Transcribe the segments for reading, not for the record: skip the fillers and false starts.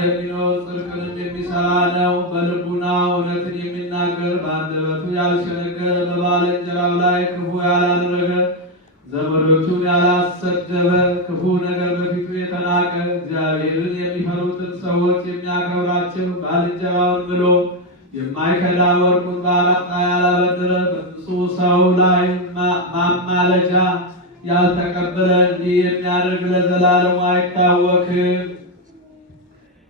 የሚኖር ጽድቅንም የሚሠራ ነው። በልቡናው እውነትን የሚናገር በአንደበቱ ያልሸነገለ በባልንጀራው ላይ ክፉ ያላደረገ ዘመዶቹን ያላሰደበ ክፉ ነገር በፊቱ የተናቀ እግዚአብሔርን የሚፈሩትን ሰዎች የሚያከብራቸው ባልንጀራውን ብሎ የማይከዳ ወርቁን በአራጣ ያላበደረ በንጹሕ ሰው ላይ ማማለጃ ያልተቀበለ እንዲህ የሚያደርግ ለዘላለሙ አይታወክም።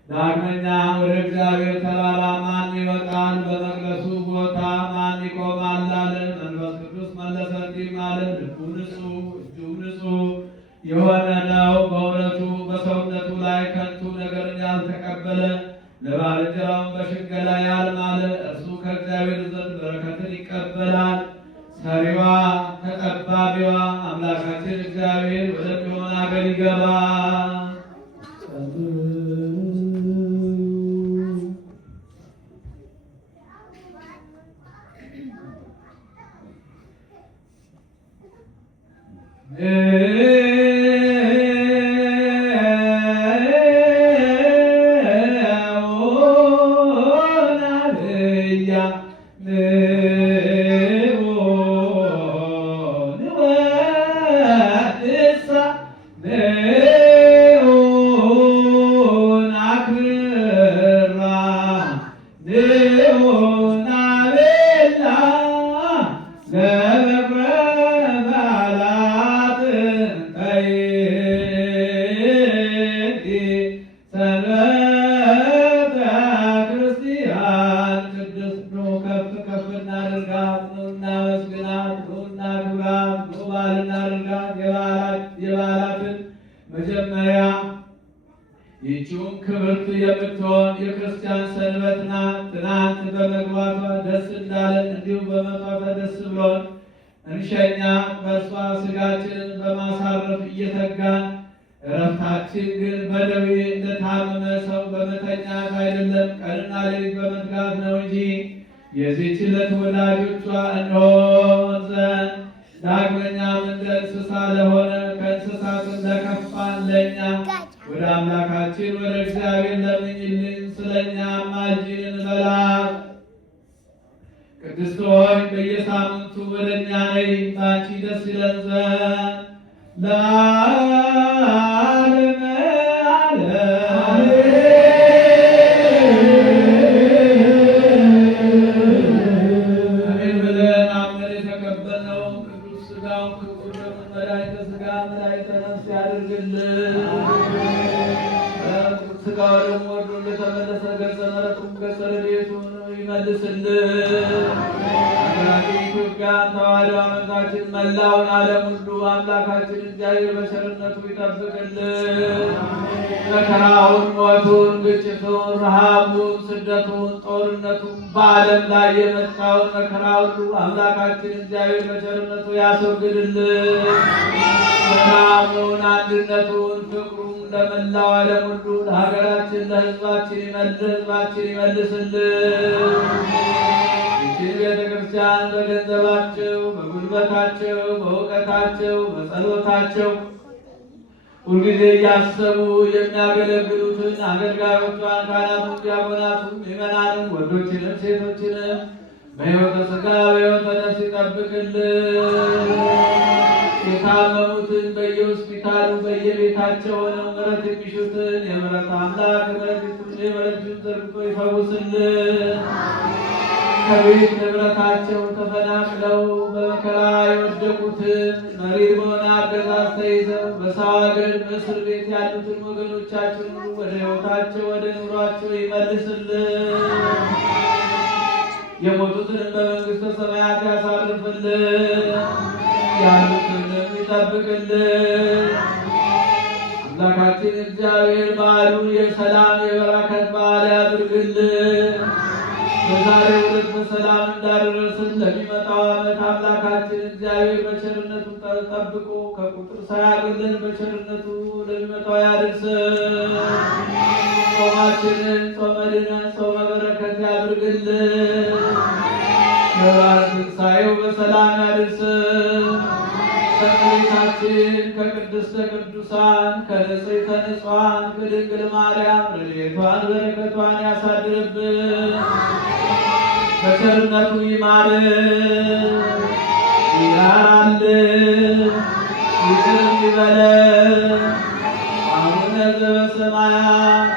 ዳግመኛ ወደ እግዚአብሔር ተራራ ማን ይወጣል? በመቅደሱ ቦታ ማን ይቆማል አለ። መንፈስ ቅዱስ መለሰ እንዲህም አለ፣ ልቡ ንጹሕ እጁም ንጹሕ የሆነ ነው። በእውነቱ በሰውነቱ ላይ ከንቱ ነገርን ያልተቀበለ ለባልንጀራውን በሽንገላ ያልማለ እርሱ ከእግዚአብሔር ዘንድ በረከትን ይቀበላል። ሰሪዋ ተቀባቢዋ አምላካችን እግዚአብሔር ወደሚሆን አገር ይገባል። መጀመሪያ ይህችውም ክብርት የምትሆን የክርስቲያን ሰንበት ናት። ትናንት በመግባቷ ደስ እንዳለን እንዲሁ በመውጣቷ ደስ ብሎን እንሸኛ። በእርሷ ሥጋችንን በማሳረፍ እየተጋን እረፍታችን ግን በደዌ እንደታመመ ሰው በመተኛት አይደለም፣ ቀንና ሌሊት በመትጋት ነው እንጂ የዚህች ዕለት ወዳጆቿ እንሆን ዘንድ ዳግመኛም እንደ እንስሳ ለሆነ ከእንስሳትም ለከፋን ለእኛ ወደ አምላካችን ወደ እግዚአብሔር ለምኝልን፣ ስለኛ አማልጅን እንበላት። ቅድስት ሆይ በየሳምንቱ ወደ እኛ ነይ፣ በአንቺ ደስ ይለን ዘንድ ለዓለመ ዓለም አሜን ብለን አምነን የተቀበልነውን ቅዱስ ሥጋውን ክቡር ደሙን መድኃኒተ ሥጋ መድኃኒተ ነፍስ ያድርግልን። ሥጋው ደግሞ ወርዶ እንደተመለሰ ገጸ ምሕረቱን ገጸ ረድኤቱን ይመልስልን። ሀገራችን ኢትዮጵያን ተዋሕዶ አመታችን መላውን ዓለም ሁሉ አምላካችን እግዚአብሔር በቸርነቱ ይጠብቅልን። መከራውን፣ ሞቱን፣ ግጭቱን፣ ረሃቡን፣ ስደቱን፣ ጦርነቱን በዓለም ላይ የመጣውን መከራ ሁሉ አምላካችን እግዚአብሔር በቸርነቱ ያስወግድልን። ሰላሙን፣ አንድነቱን፣ ፍቅሩን ለመላው ዓለም ሁሉ ለሀገራችን ለሕዝባችን ይመልስልን። ይህችን ቤተ ክርስቲያን በገንዘባቸው፣ በጉልበታቸው፣ በእውቀታቸው፣ በጸሎታቸው ሁልጊዜ እያሰቡ የሚያገለግሉትን አገልጋዮቿን፣ ካህናቱን፣ ዲያቆናቱን፣ ምዕመናንን ወንዶችንም ሴቶችንም በሕይወተ ሥጋ በሕይወተ ነፍስ ይጠብቅልን። የታመሙትን በየሆስፒታሉ በየቤታቸው ሆነው ምሕረት የሚሹትን የምሕረት አምላክ ምሕረቱን ዘርግቶ ይፈውስልን። ከቤት ንብረታቸው ተፈናቅለው በመከራ የወደቁትን መሪር በሆነ አገዛዝ ተይዘው በሰው ሀገር በእስር ቤት ያሉትን ወገኖቻችን ሁሉ ወደ ሕይወታቸው ወደ ኑሯቸው ይመልስልን። የሞቱትንም በመንግሥተ ሰማያት ያሳርፍልን። ያሉትንም ይጠብቅልን። አምላካችን እግዚአብሔር በዓሉን የሰላም የበረከት በዓል ያድርግልን። በዛሬው ዕለት በሰላም እንዳደረስን ለሚመጣው ዓመት አምላካችን እግዚአብሔር በቸርነቱ ጠብቆ ከቁጥር ሳያጎለን በቸርነቱ ለሚመጣው ያድርሰን። ጾማችንን ጾመ ድነት ጾመ በረከት ያድርግልን። በበዓለ ትንሣኤው በሰላም ያድርሰን። ከእመቤታችን ከቅድስት ከቅድስተ ቅዱሳን ከንጽሕተ ንጹሐን ከድንግል ማርያም ረድኤቷን በረከቷን ያሳድርብን። በቸርነቱ ይማረን፣ ይራራልን፣ ይቅር ይበለን። አቡነ ዘበሰማያት